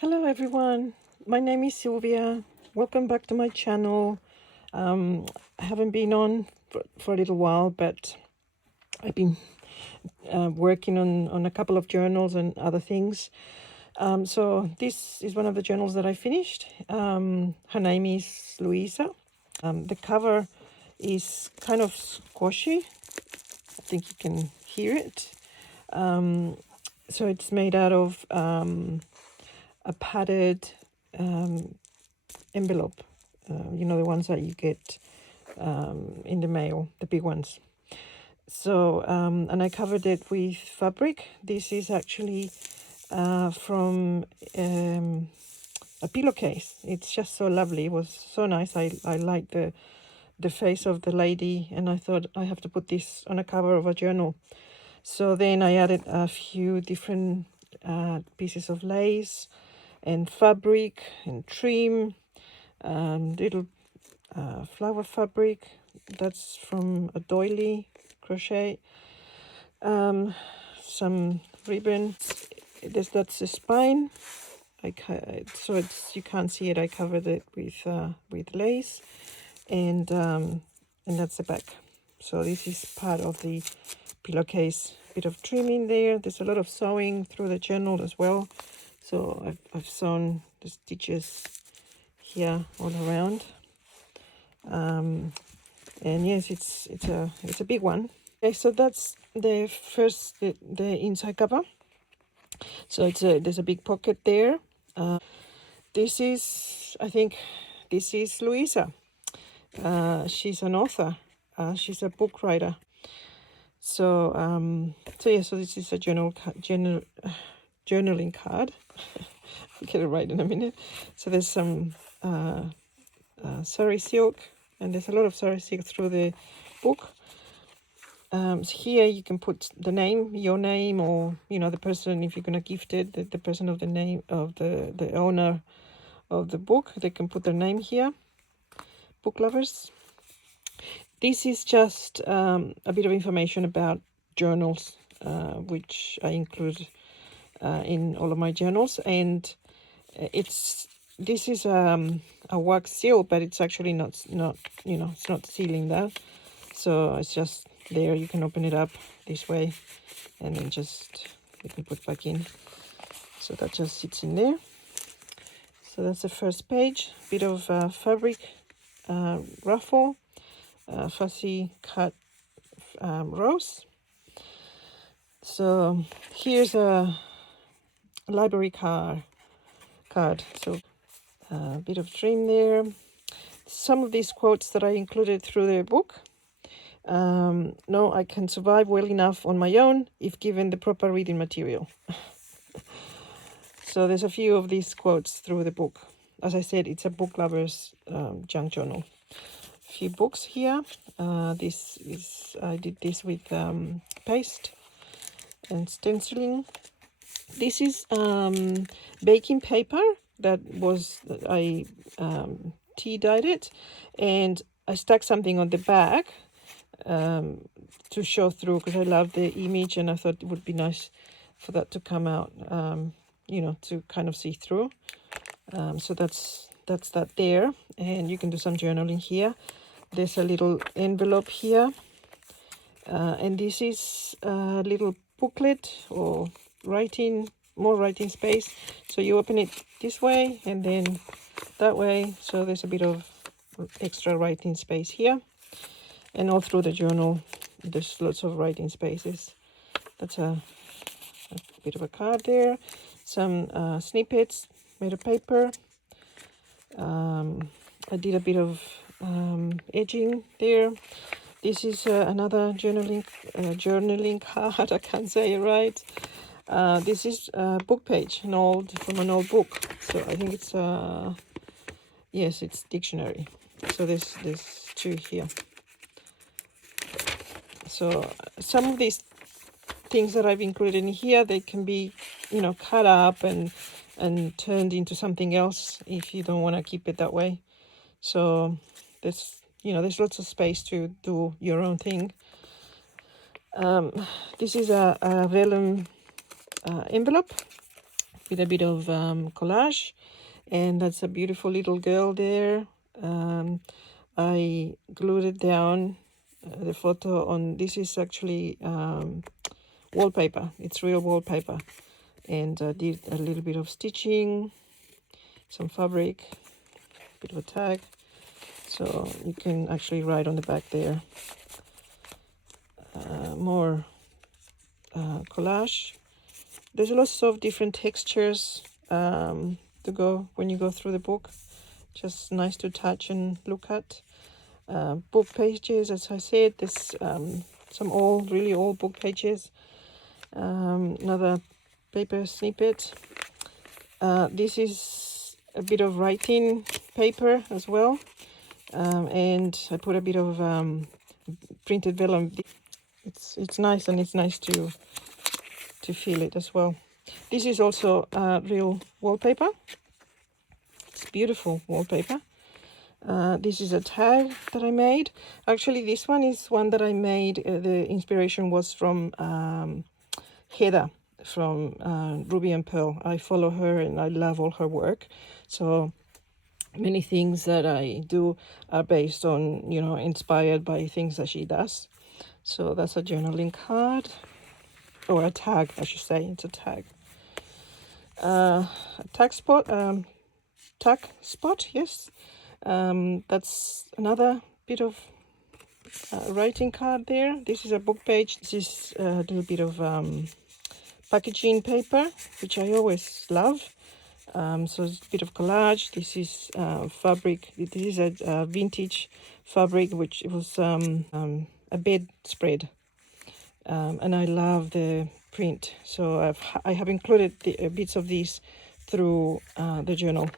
Hello everyone, my name is Sylvia. Welcome back to my channel. I haven't been on for a little while, but I've been working on a couple of journals and other things. So this is one of the journals that I finished. Her name is Louisa. The cover is kind of squashy. I think you can hear it. So it's made out of a padded envelope, you know, the ones that you get in the mail, the big ones. So and I covered it with fabric. This is actually from a pillowcase. It's just so lovely. It was so nice. I liked the face of the lady, and I thought I have to put this on a cover of a journal. So then I added a few different pieces of lace and fabric and trim, little flower fabric that's from a doily crochet, some ribbon. That's the spine. So it's, you can't see it. I covered it with lace, and that's the back. So this is part of the pillowcase. Bit of trimming there. There's a lot of sewing through the journal as well. So I've sewn the stitches here all around. And yes, it's a big one. Okay, so that's the first the inside cover. So there's a big pocket there. This is, I think this is Louisa. She's an author. She's a book writer. So so this is a journaling card. I'll get it right in a minute. So there's some sari silk, and there's a lot of sari silk through the book. So here you can put the name, your name, or the person, if you're gonna gift it, the person of the name of the owner of the book, they can put their name here. Book lovers. This is just a bit of information about journals, which I include in all of my journals, and this is a wax seal, but it's actually not it's not sealing that, so it's just there. You can open it up this way, and then just you can put back in. So that just sits in there. So that's the first page. Bit of fabric, ruffle, fussy cut rose. So here's a library card. So a bit of trim there. Some of these quotes that I included through the book. No, I can survive well enough on my own if given the proper reading material. So there's a few of these quotes through the book. As I said, it's a book lover's junk journal. A few books here. This is, I did this with paste and stenciling. This is baking paper that I tea dyed it, and I stuck something on the back to show through, because I love the image and I thought it would be nice for that to come out, to kind of see through. So that's that there, and you can do some journaling here. There's a little envelope here, and this is a little booklet or more writing space. So you open it this way and then that way, so there's a bit of extra writing space here, and all through the journal there's lots of writing spaces. That's a bit of a card there. Some snippets made of paper. I did a bit of edging there. This is another journaling card. I can't say it right. This is a book page, from an old book. So I think it's yes, it's dictionary. So there's two here. So some of these things that I've included in here, they can be cut up and turned into something else if you don't want to keep it that way. So there's lots of space to do your own thing. This is a vellum envelope. with a bit of collage, and that's a beautiful little girl there. I glued it down, the photo on. This is actually wallpaper. It's real wallpaper, and did a little bit of stitching, some fabric, a bit of a tag, so you can actually write on the back there. More collage. There's lots of different textures to go when you go through the book. Just nice to touch and look at. Book pages, as I said, there's some old, really old book pages. Another paper snippet. This is a bit of writing paper as well, and I put a bit of printed vellum. It's nice, and it's nice to feel it as well. This is also real wallpaper. It's beautiful wallpaper. This is a tag that I made. Actually, this one is one that I made. The inspiration was from Heather from Ruby and Pearl. I follow her and I love all her work. So many things that I do are based on, you know, inspired by things that she does. So that's a journaling card, or a tag, I should say. It's a tag. A tag spot, yes. That's another bit of writing card there. This is a book page. This is a little bit of packaging paper, which I always love. So it's a bit of collage. This is fabric. This is a vintage fabric, which was a bedspread, and I love the print. So I have included the bits of these through the journal.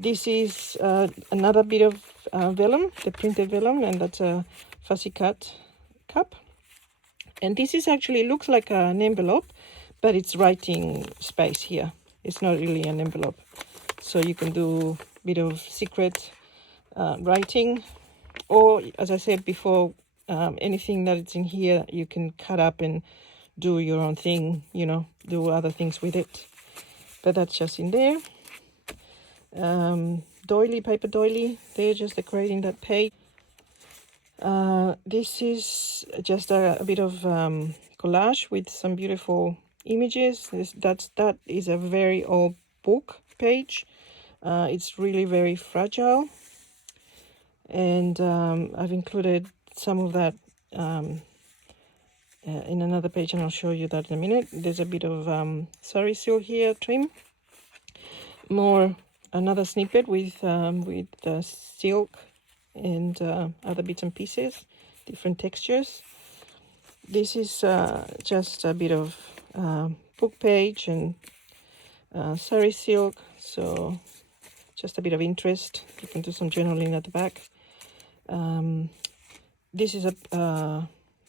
This is another bit of vellum, the printed vellum, and that's a fussy cut cup. And this is actually, looks like an envelope, but it's writing space here. It's not really an envelope. So you can do a bit of secret writing, or as I said before, anything that is in here, you can cut up and do your own thing, you know, do other things with it. But that's just in there. Doily, paper doily, they're just decorating that page. This is just a bit of collage with some beautiful images. That is a very old book page. It's really very fragile, and I've included some of that in another page, and I'll show you that in a minute. There's a bit of sari silk here, trim. Another snippet with silk and other bits and pieces, different textures. This is just a bit of book page and sari silk, so just a bit of interest. You can do some journaling at the back. This is a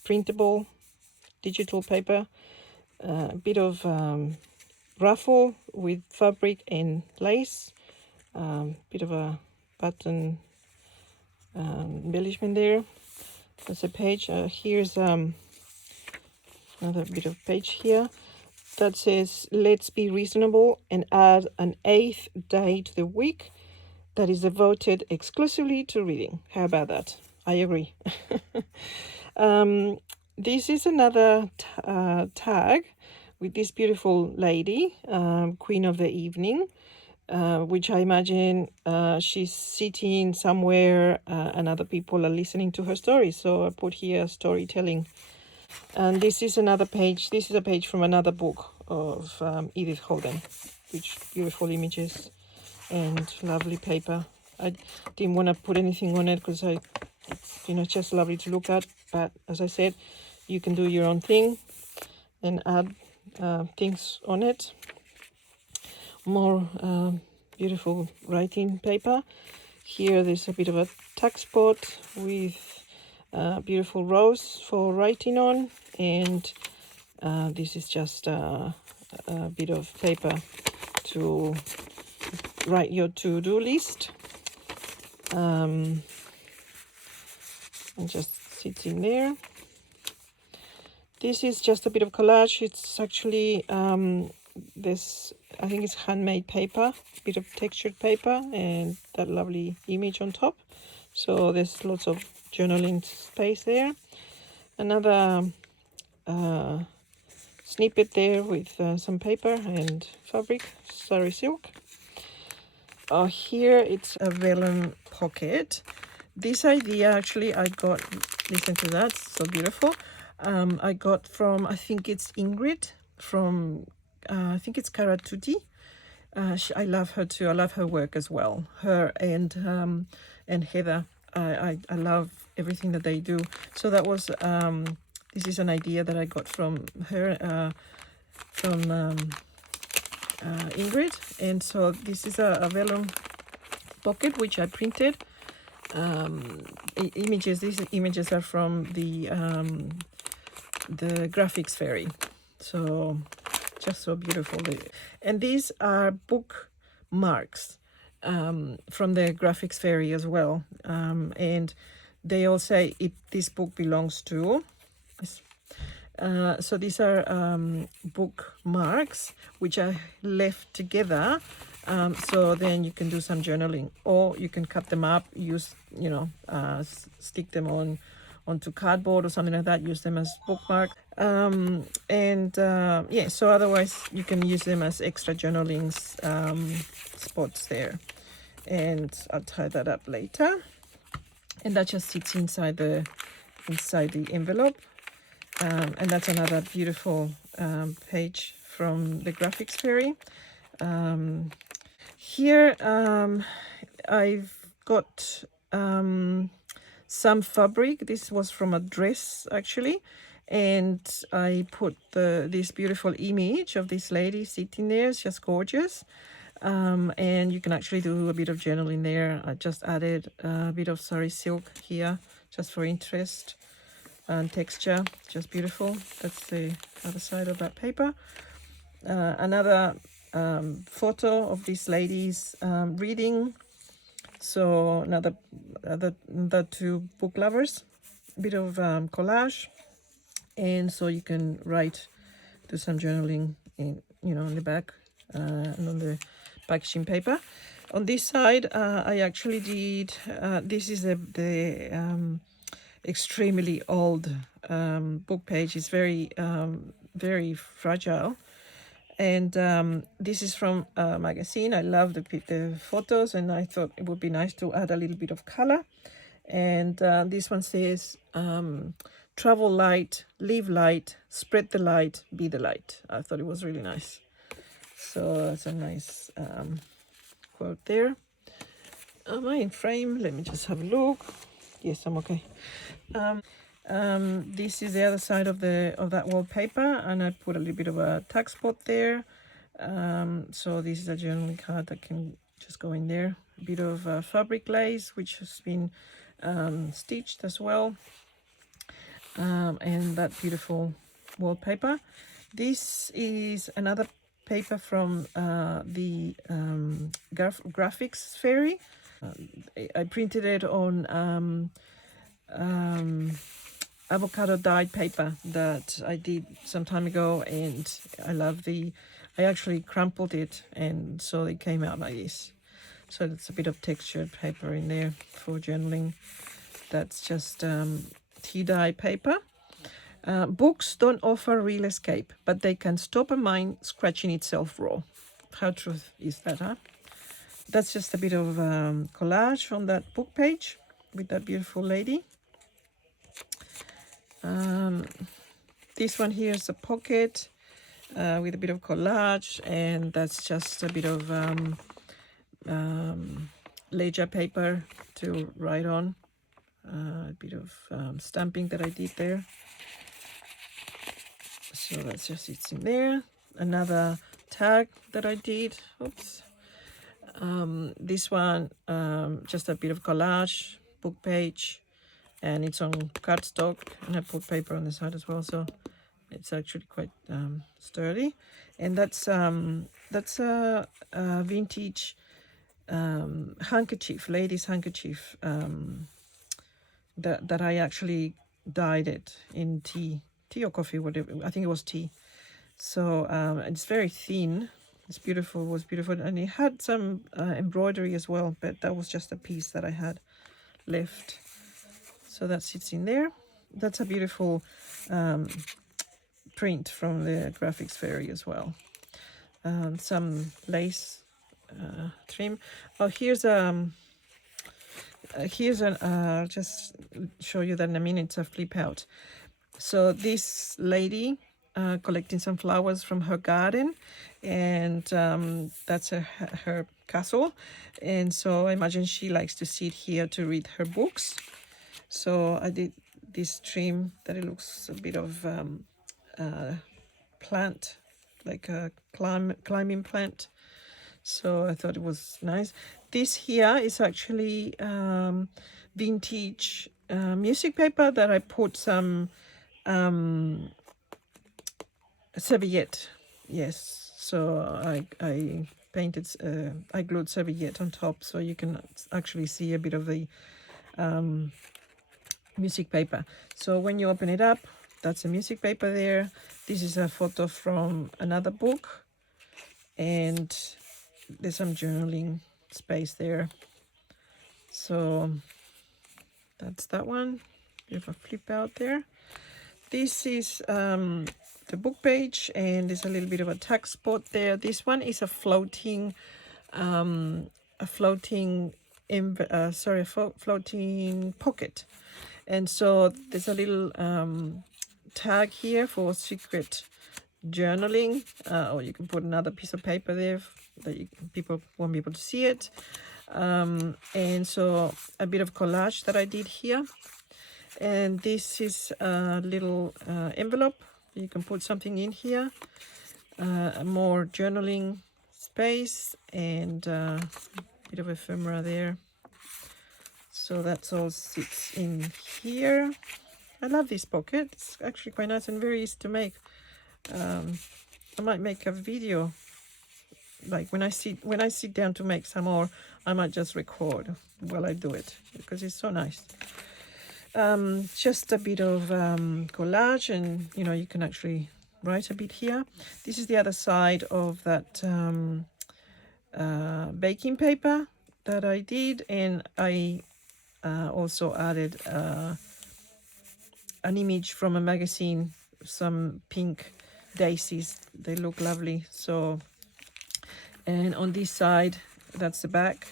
printable digital paper, a bit of ruffle with fabric and lace, bit of a button embellishment there. That's a page. Here's another bit of page here that says, let's be reasonable and add an 8th day to the week that is devoted exclusively to reading. How about that? I agree. This is another tag with this beautiful lady, Queen of the Evening, which I imagine she's sitting somewhere and other people are listening to her story. So I put here storytelling. And this is another page. This is a page from another book of Edith Holden, which beautiful images and lovely paper. I didn't want to put anything on it because it's just lovely to look at. But as I said, you can do your own thing and add things on it. More beautiful writing paper. Here there's a bit of a tuck spot with beautiful rose for writing on, and this is just a bit of paper to write your to-do list, and just sits in there. This is just a bit of collage. It's actually this I think it's handmade paper, bit of textured paper, and that lovely image on top. So there's lots of journaling space there. Another snippet there with some paper and fabric, sari silk. Here it's a vellum pocket. This idea actually I got, listen to that, so beautiful. I got from, I think it's Ingrid from, I think it's Karatootie. I love her too. I love her work as well. Her and Heather. I love everything that they do. So that was this is an idea that I got from her, from Ingrid. And so this is a vellum pocket which I printed. Images. These images are from the graphics fairy. So just so beautiful. And these are bookmarks from the graphics fairy as well. And they all say this book belongs to. So these are bookmarks which I left together. So then you can do some journaling, or you can cut them up, use, stick them onto cardboard or something like that, use them as bookmarks. Yeah, so otherwise you can use them as extra journaling spots there. And I'll tie that up later. And that just sits inside the envelope. And that's another beautiful page from the graphics fairy. Here I've got some fabric. This was from a dress actually, and I put this beautiful image of this lady sitting there. It's just gorgeous. And you can actually do a bit of journaling there. I just added a bit of sari silk here just for interest and texture. Just beautiful. That's the other side of that paper. Another photo of these ladies reading. So the two book lovers, a bit of collage, and so you can do some journaling in on the back and on the packaging paper. On this side, I actually did. This is the extremely old book page. It's very very fragile. And this is from a magazine. I love the photos, and I thought it would be nice to add a little bit of color. And this one says, travel light, live light, spread the light, be the light. I thought it was really nice. So that's a nice quote there. Am I in frame? Let me just have a look. Yes, I'm okay. This is the other side of that wallpaper, and I put a little bit of a tag spot there. So this is a journaling card that can just go in there. A bit of fabric lace, which has been stitched as well. And that beautiful wallpaper. This is another paper from the graphics fairy. I printed it on avocado dyed paper that I did some time ago, and I actually crumpled it, and so it came out like this. So it's a bit of textured paper in there for journaling. That's just tea dye paper. Books don't offer real escape, but they can stop a mind scratching itself raw. How true is that, huh? That's just a bit of collage on that book page with that beautiful lady. This one here is a pocket with a bit of collage, and that's just a bit of ledger paper to write on. A bit of stamping that I did there. So that's just it's in there. Another tag that I did. Oops. This one, just a bit of collage, book page, and it's on cardstock, and I put paper on the side as well, so it's actually quite sturdy. And that's a vintage handkerchief, ladies handkerchief, that I actually dyed it in tea or coffee, whatever. I think it was tea. So it's very thin, It's beautiful. It was beautiful, and it had some embroidery as well, but that was just a piece that I had left. So that sits in there. That's a beautiful print from the graphics fairy as well. Some lace trim. Oh, here's an I'll just show you that in a minute. It's a flip out. So this lady collecting some flowers from her garden, and that's her castle. And so I imagine she likes to sit here to read her books. So I did this trim that it looks a bit of plant, like a climbing plant. So I thought it was nice. This here is actually vintage music paper that I put some serviette. Yes, so I painted, I glued serviette on top, so you can actually see a bit of the music paper. So when you open it up, that's a music paper there. This is a photo from another book, and there's some journaling space there. So that's that one. You have a flip out there. This is the book page, and there's a little bit of a tag spot there. This one is a floating floating pocket, and so there's a little tag here for secret journaling, or you can put another piece of paper there that people won't be able to see it. And so a bit of collage that I did here. And this is a little envelope. You can put something in here, more journaling space, and a bit of ephemera there. So that's all sits in here. I love this pocket. It's actually quite nice and very easy to make. I might make a video, like when I sit down to make some more, I might just record while I do it, because it's so nice. Just a bit of collage, and you can actually write a bit here. This is the other side of that baking paper that I did, and I also added an image from a magazine, some pink daisies. They look lovely. So, and on this side, that's the back,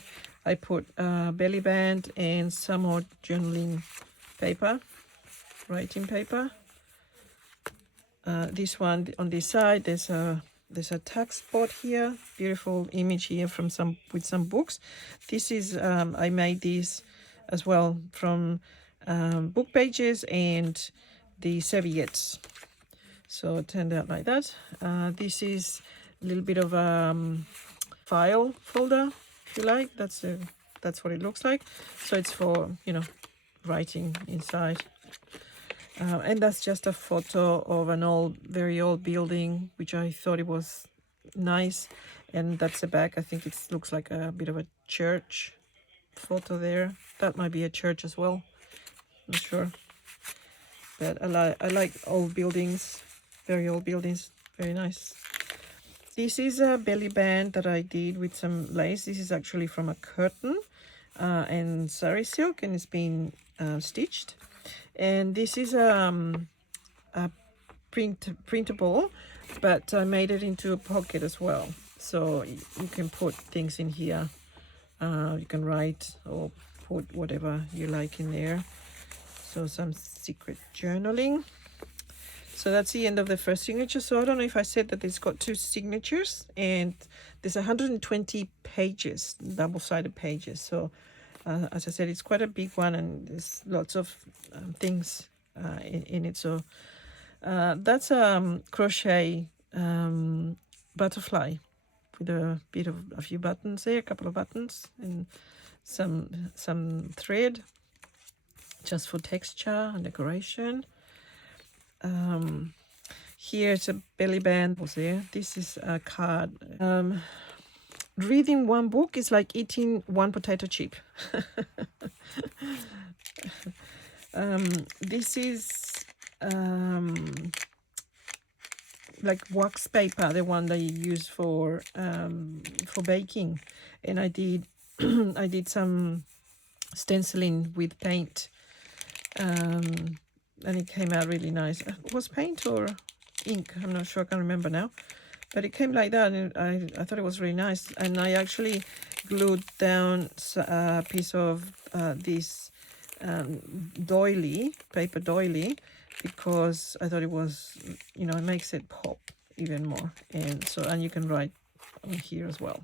I put a belly band and some more journaling paper, writing paper. This one on this side, there's a tag spot here, beautiful image here from with some books. This is I made these as well from book pages and the serviettes, so it turned out like that. This is a little bit of file folder, if you like. That's what it looks like. So it's for writing inside. And that's just a photo of an very old building, which I thought it was nice. And that's the back. I think it looks like a bit of a church photo there. That might be a church as well. Not sure. But I like old buildings, very old buildings. Very nice. This is a belly band that I did with some lace. This is actually from a curtain and sari silk, and it's been stitched. And this is a printable, but I made it into a pocket as well, so you can put things in here. You can write or put whatever you like in there. So some secret journaling. So that's the end of the first signature. So I don't know if I said that it's got 2 signatures, and there's 120 pages, double-sided pages. So as I said, it's quite a big one, and there's lots of things in it. So that's a crochet butterfly with a few buttons there, a couple of buttons, and some thread just for texture and decoration. Here's a belly band was there. This is a card. Reading one book is like eating one potato chip. This is the like wax paper, the one that you use for baking. And I did I did some stenciling with paint, and it came out really nice. Was paint or ink? I'm not sure, I can't remember now, but it came like that, and I thought it was really nice. And I actually glued down a piece of this doily, paper doily, because I thought it was, you know, it makes it pop even more. And so, and you can write on here as well.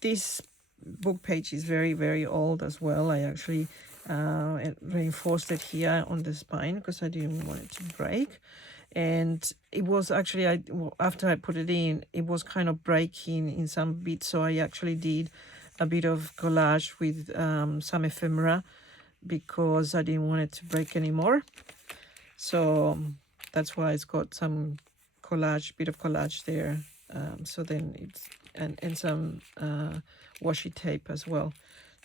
This book page is very, very old as well. I actually reinforced it here on the spine because I didn't want it to break. And it was actually, after I put it in, it was kind of breaking in some bits, so I actually did a bit of collage with some ephemera because I didn't want it to break anymore. So that's why it's got some collage, bit of collage there. So then it's, and some washi tape as well.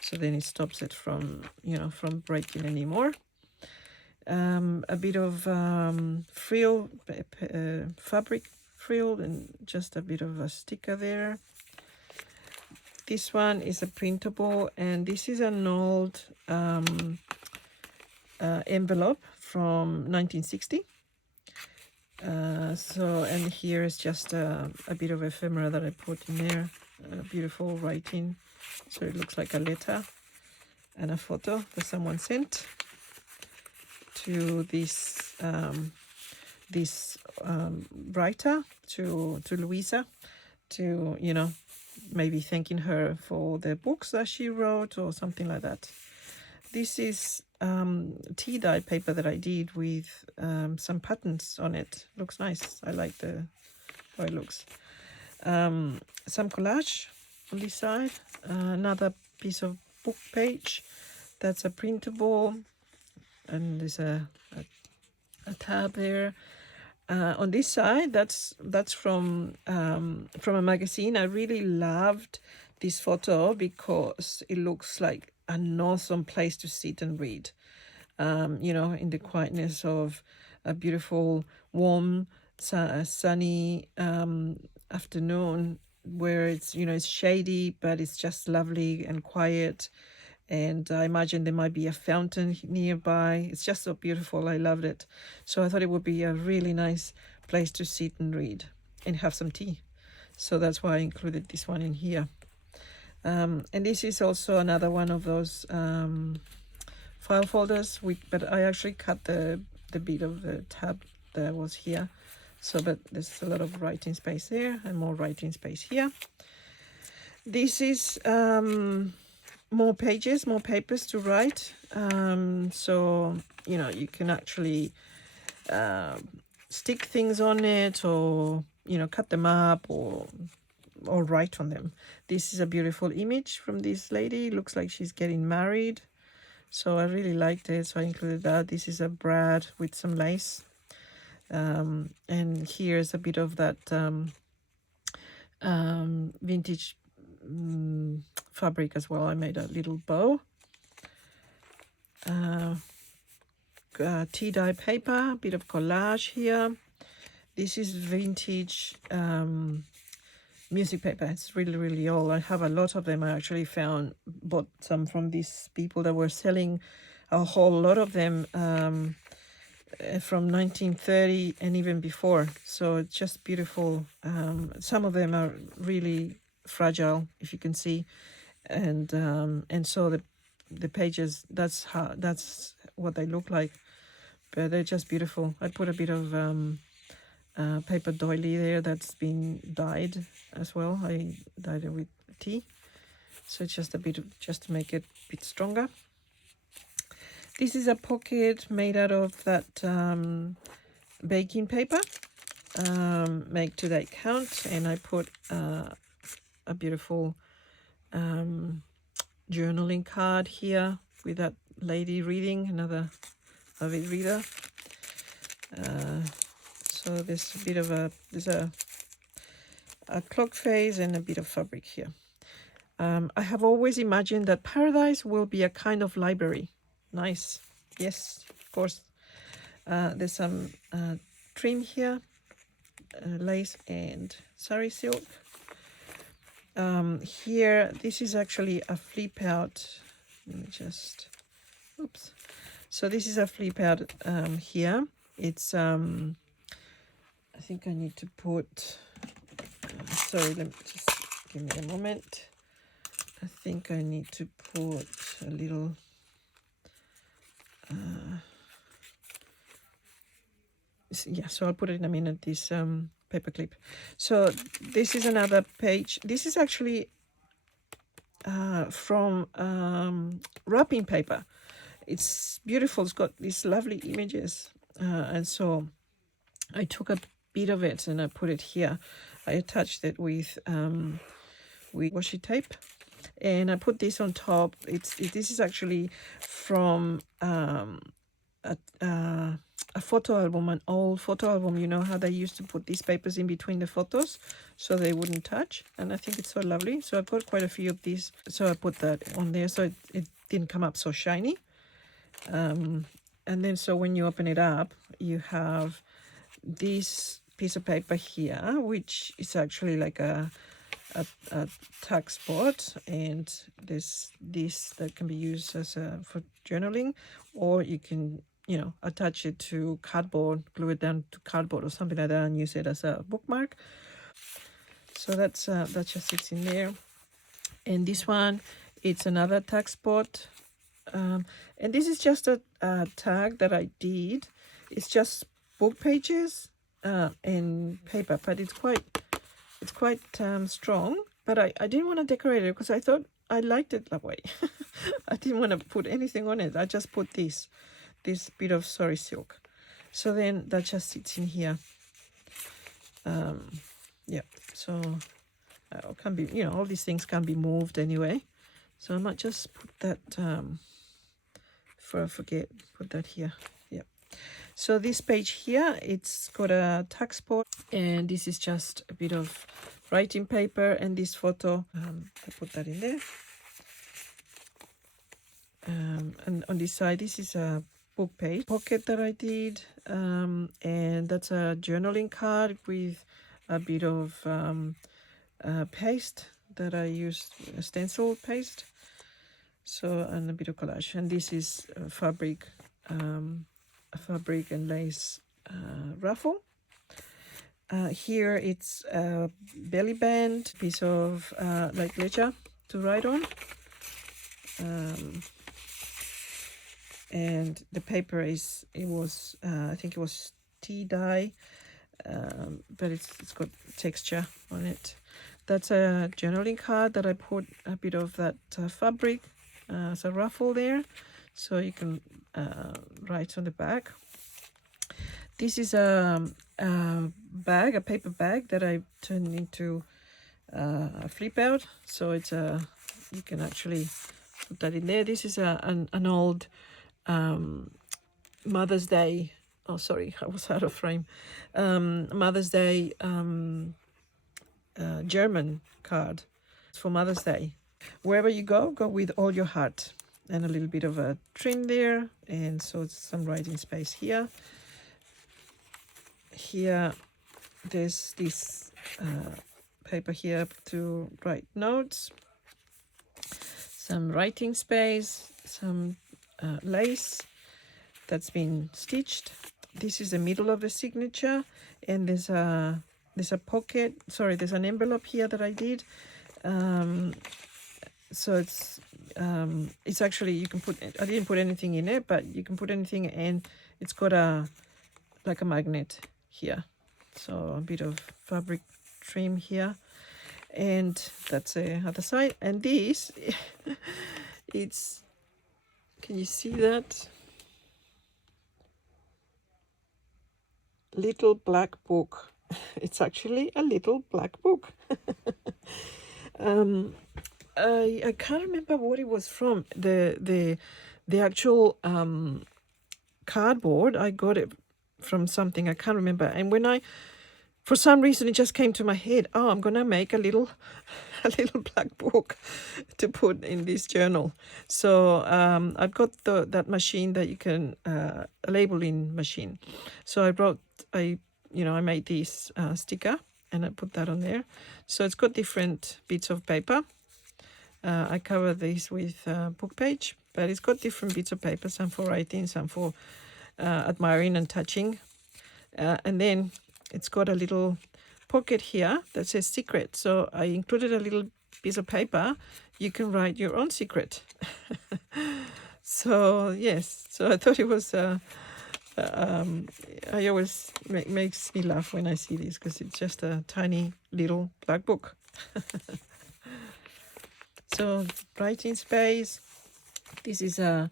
So then it stops it from, you know, from breaking anymore. A bit of frill, fabric frill, and just a bit of a sticker there. This one is a printable, and this is an old envelope from 1960. So, and here is just a bit of ephemera that I put in there. Beautiful writing, so it looks like a letter, and a photo that someone sent to this writer, to Louisa, to, you know, maybe thanking her for the books that she wrote or something like that. This is tea dye paper that I did with some patterns on it. Looks nice. I like how it looks. Some collage on this side. Another piece of book page. That's a printable, and there's a tab there. On this side, that's from a magazine. I really loved this photo because it looks like an awesome place to sit and read. You know, in the quietness of a beautiful, warm, sunny afternoon, where it's, you know, it's shady, but it's just lovely and quiet. And I imagine there might be a fountain nearby. It's just so beautiful. I loved it. So I thought it would be a really nice place to sit and read and have some tea. So that's why I included this one in here. And this is also another one of those file folders, but I actually cut the bit of the tab that was here. So, but there's a lot of writing space there and more writing space here. This is more pages, more papers to write. So, you know, you can actually stick things on it, or, you know, cut them up, or write on them. This is a beautiful image from this lady. Looks like she's getting married. So I really liked it, so I included that. This is a brad with some lace. And here's a bit of that vintage fabric as well. I made a little bow. Tea dye paper, a bit of collage here. This is vintage music paper. It's really, really old. I have a lot of them. I actually bought some from these people that were selling a whole lot of them from 1930 and even before. So it's just beautiful. Some of them are really fragile, if you can see, and so the pages, that's what they look like, but they're just beautiful. I put a bit of paper doily there that's been dyed as well. I dyed it with tea, so it's just a bit of, just to make it a bit stronger. This is a pocket made out of that baking paper, make today count, and I put a beautiful journaling card here with that lady reading, another avid reader. So there's a bit of there's a clock face and a bit of fabric here. I have always imagined that paradise will be a kind of library. Nice. Yes, of course. There's some trim here lace and sari silk. Here, this is actually a flip out. Let me just, oops. So this is a flip out here. It's, I think I need to put, sorry, let me just, give me a moment. I think I need to put a little, yeah, so I'll put it in a minute, this paper clip. So this is another page. This is actually from wrapping paper. It's beautiful. It's got these lovely images, and so I took a bit of it and I put it here. I attached it with washi tape, and I put this on top. This is actually from a photo album, an old photo album. You know how they used to put these papers in between the photos so they wouldn't touch, and I think it's so lovely. So I've got quite a few of these, so I put that on there so it didn't come up so shiny. And then so when you open it up, you have this piece of paper here, which is actually like a tuck spot, and there's this that can be used as for journaling, or you can, you know, attach it to cardboard, glue it down to cardboard or something like that, and use it as a bookmark. So that's that just sits in there. And this one, it's another tag spot, and this is just a tag that I did. It's just book pages and paper, but it's quite strong. But I didn't want to decorate it because I thought I liked it that way. I didn't want to put anything on it. I just put this bit of sari silk. So then that just sits in here. Yeah, so it can be, you know, all these things can be moved anyway. So I might just put that, before I forget, put that here. Yeah. So this page here, it's got a tag spot, and this is just a bit of writing paper, and this photo, I put that in there. And on this side, this is a book page pocket that I did, and that's a journaling card with a bit of paste that I used, stencil paste. So, and a bit of collage, and this is fabric, a fabric and lace raffle. Here it's a belly band, piece of like leather to write on, and the paper is, I think it was tea dye, but it's got texture on it. That's a journaling card that I put a bit of that fabric as a ruffle there, so you can write on the back. This is a bag, a paper bag that I turned into a flip out, so it's you can actually put that in there. This is an old Mother's Day, oh sorry, I was out of frame, Mother's Day German card. It's for Mother's Day. Wherever you go with all your heart, and a little bit of a trim there, and so it's some writing space here. Here there's this paper here to write notes, some writing space, some lace that's been stitched. This is the middle of the signature, and there's a pocket, sorry, there's an envelope here that I did. So it's actually, you can put, I didn't put anything in it, but you can put anything, and it's got like a magnet here. So a bit of fabric trim here, and that's the other side. And this, it's, can you see that? Little black book. It's actually a little black book. I can't remember what it was from. The actual cardboard, I got it from something, I can't remember. And when for some reason it just came to my head, oh, I'm gonna make a little black book to put in this journal. So I've got that machine that you can, a labeling machine. So I I made this sticker and I put that on there. So it's got different bits of paper. I cover this with book page, but it's got different bits of paper, some for writing, some for admiring and touching. And then it's got a little pocket here that says secret. So I included a little piece of paper. You can write your own secret. So yes, so I thought it was I always makes me laugh when I see this, because it's just a tiny little black book. So writing space. This is an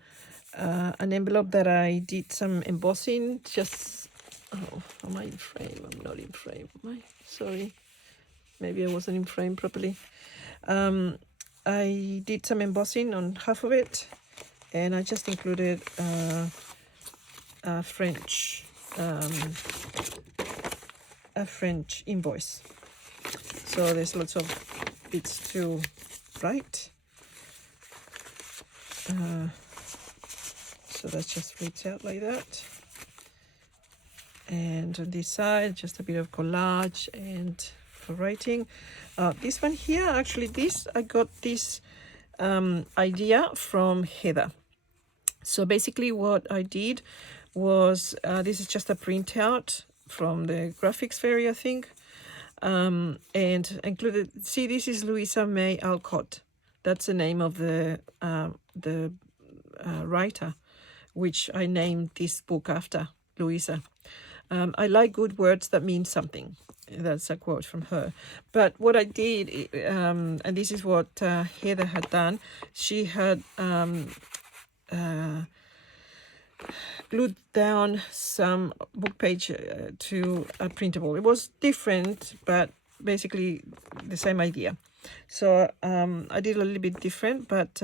envelope that I did some embossing. Just am I in frame? I'm not in frame. Am I? Sorry, maybe I wasn't in frame properly. I did some embossing on half of it, and I just included a French invoice. So there's lots of bits to write. So that just flips out like that. And on this side, just a bit of collage and for writing. This one here, actually, I got this idea from Heather. So basically what I did was, this is just a printout from the graphics fairy, I think. And included, see, this is Louisa May Alcott. That's the name of the writer, which I named this book after, Louisa. I like good words that mean something. That's a quote from her. But what I did, and this is what Heather had done, she had glued down some book page to a printable. It was different, but basically the same idea. So I did a little bit different, but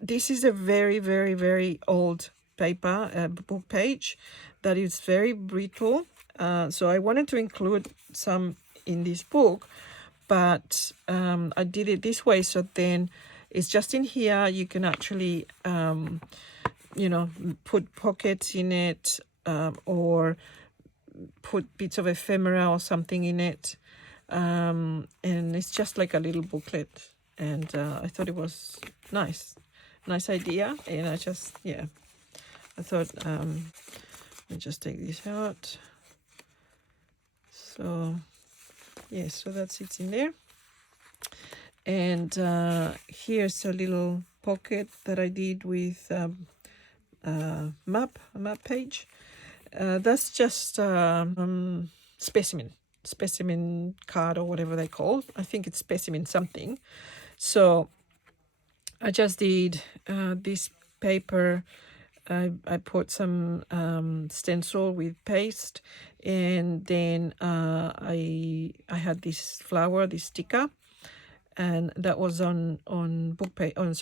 this is a very, very, very old paper, book page that is very brittle. So I wanted to include some in this book, but I did it this way. So then it's just in here. You can actually, put pockets in it, or put bits of ephemera or something in it. And it's just like a little booklet. And I thought it was nice idea. And I thought, let me just take this out. So, yes, so that's it in there. And here's a little pocket that I did with a map page. That's just specimen card or whatever they call. I think it's specimen something. So I just did this paper. I put some stencil with paste, and then I had this flower, this sticker, and that was on book page. On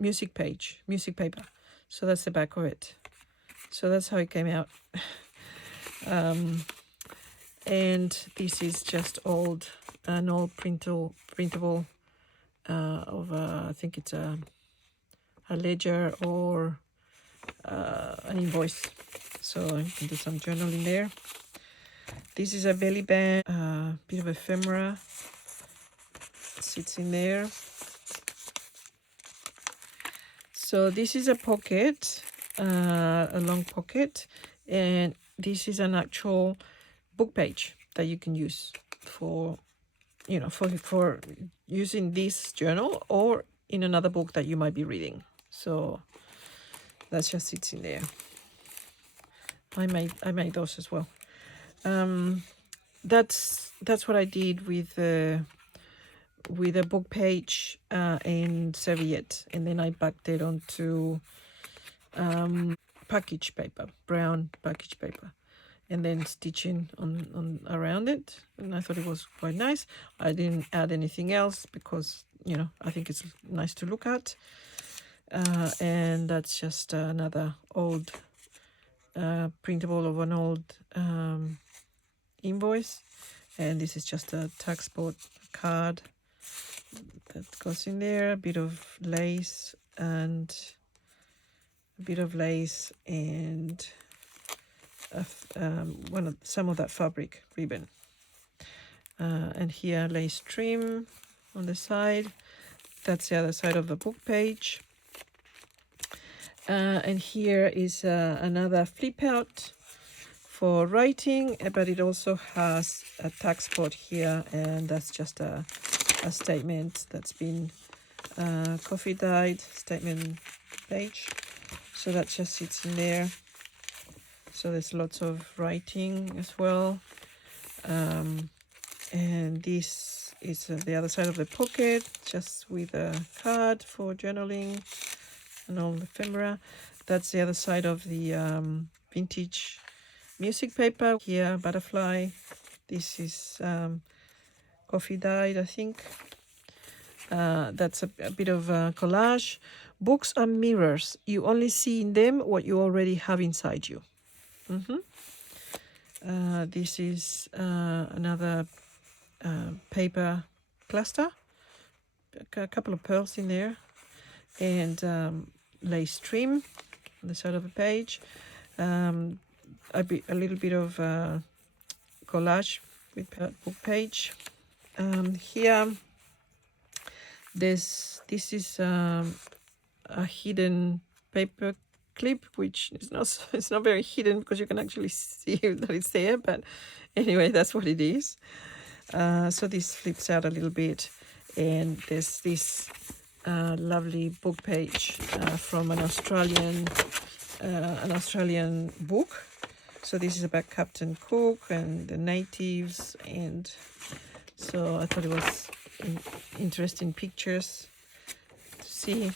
music paper. So that's the back of it. So that's how it came out. And this is just an old printable of I think it's a ledger or an invoice. So I can do some journaling there. This is a belly band, bit of ephemera sits in there. So this is a pocket, a long pocket, and this is an actual book page that you can use for using this journal or in another book that you might be reading. So that just sits in there. I made those as well. That's what I did with a book page and serviette, and then I backed it onto package paper, brown package paper, and then stitching on around it. And I thought it was quite nice. I didn't add anything else because I think it's nice to look at. And that's just another old printable of an old invoice, and this is just a tax board card that goes in there. A bit of lace and some of that fabric ribbon. And here lace trim on the side. That's the other side of the book page. And here is another flip out for writing, but it also has a tag spot here, and that's just a statement that's been coffee dyed statement page. So that just sits in there. So there's lots of writing as well. And this is the other side of the pocket, just with a card for journaling and all the ephemera. That's the other side of the vintage music paper. Here, butterfly. This is coffee dyed, I think. That's a bit of a collage. Books are mirrors. You only see in them what you already have inside you. This is another paper cluster. A couple of pearls in there. And lace trim on the side of the page. A little bit of collage with book page. Here, this is a hidden paper clip, which is it's not very hidden because you can actually see that it's there. But anyway, that's what it is. So this flips out a little bit, and there's this lovely book page from an Australian book. So this is about Captain Cook and the natives, and so I thought it was interesting pictures to see.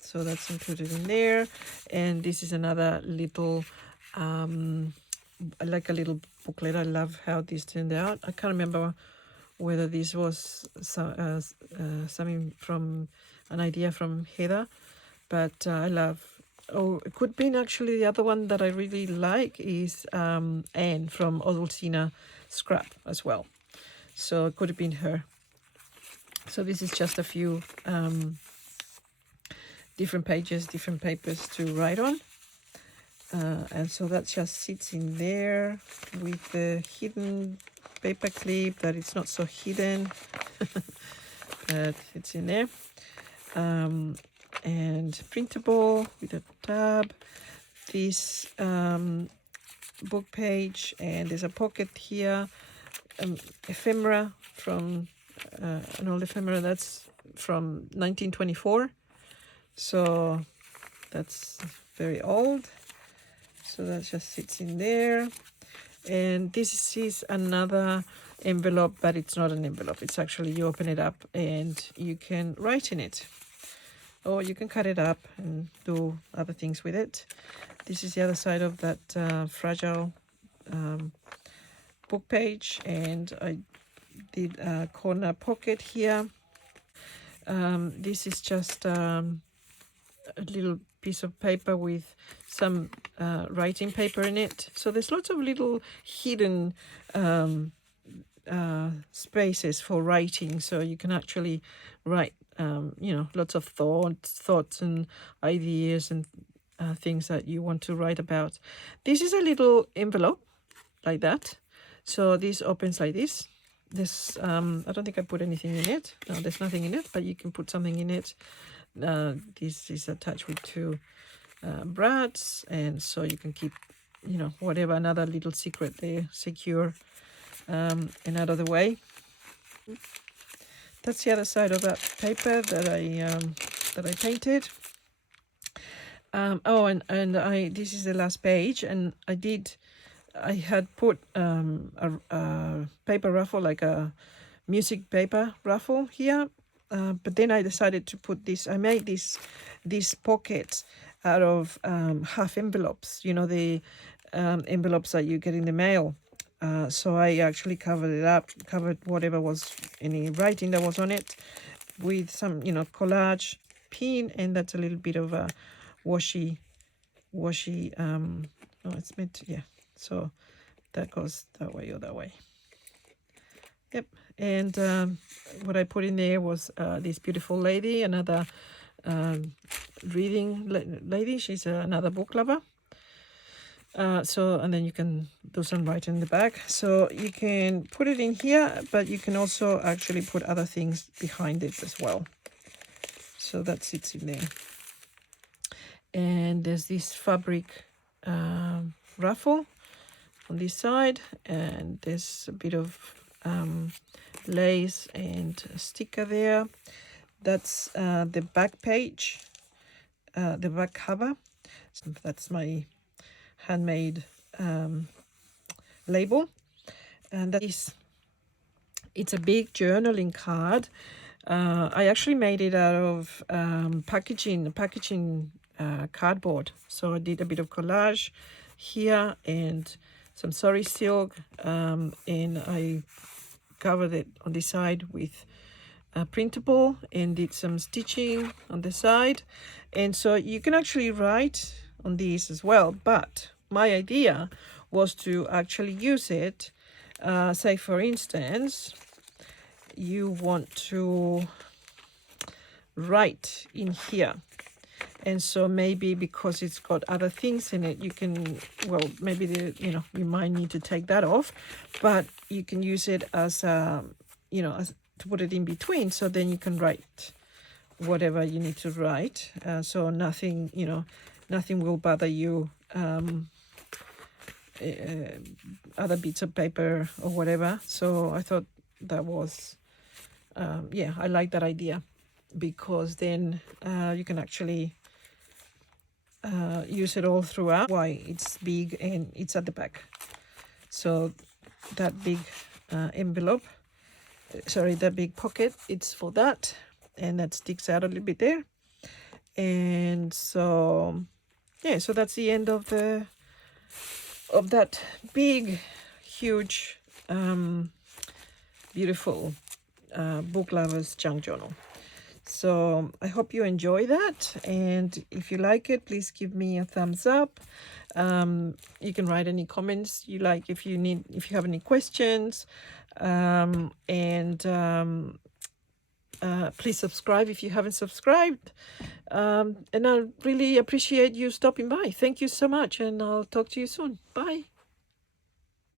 So that's included in there, and this is another little like a little booklet. I love how this turned out. I can't remember whether this was something from an idea from Heather, but I love. Oh, it could be actually the other one that I really like is Anne from Odulcina Scrap as well. So it could have been her. So this is just a few different pages, different papers to write on. And so that just sits in there with the hidden paper clip that it's not so hidden. But it's in there. And printable with a tab. This book page, and there's a pocket here. Ephemera from an old ephemera that's from 1924. So that's very old. So that just sits in there. And this is another envelope, but it's not an envelope. It's actually, you open it up and you can write in it. Or you can cut it up and do other things with it. This is the other side of that fragile book page. And I did a corner pocket here. This is just a little piece of paper with some writing paper in it. So there's lots of little hidden spaces for writing. So you can actually write, lots of thoughts and ideas and things that you want to write about. This is a little envelope like that. So this opens like this. This I don't think I put anything in it. No, there's nothing in it, but you can put something in it. This is attached with two brads, and so you can keep, whatever, another little secret there, secure and out of the way. That's the other side of that paper that I painted. This is the last page, and I had put a paper raffle, like a music paper raffle here, but then I decided to put this. I made this pocket out of half envelopes, the envelopes that you get in the mail. So I actually covered whatever was any writing that was on it with some, collage pin, and that's a little bit of a washi. It's meant to, yeah. So that goes that way or that way. Yep. And what I put in there was this beautiful lady, another reading lady. She's another book lover. And then you can do some writing in the back. So you can put it in here, but you can also actually put other things behind it as well. So that sits in there. And there's this fabric ruffle on this side, and there's a bit of lace and a sticker there. That's the back page, the back cover. So that's my handmade label, and that is, it's a big journaling card. I actually made it out of packaging cardboard. So I did a bit of collage here and some sari silk, and I covered it on the side with printable and did some stitching on the side. And so you can actually write on these as well, but my idea was to actually use it, say for instance you want to write in here, and so maybe because it's got other things in it, you can, well, maybe you might need to take that off, but you can use it as as to put it in between, so then you can write whatever you need to write, so nothing nothing will bother you, other bits of paper or whatever. So I thought that was I like that idea, because then you can actually use it all throughout. Why it's big and it's at the back, so that big envelope, sorry, that big pocket, it's for that, and that sticks out a little bit there. And so yeah, so that's the end of that big, huge, beautiful book lovers junk journal. So I hope you enjoy that, and if you like it, please give me a thumbs up. You can write any comments you like, if you have any questions, please subscribe if you haven't subscribed, and I really appreciate you stopping by. Thank you so much, and I'll talk to you soon. Bye.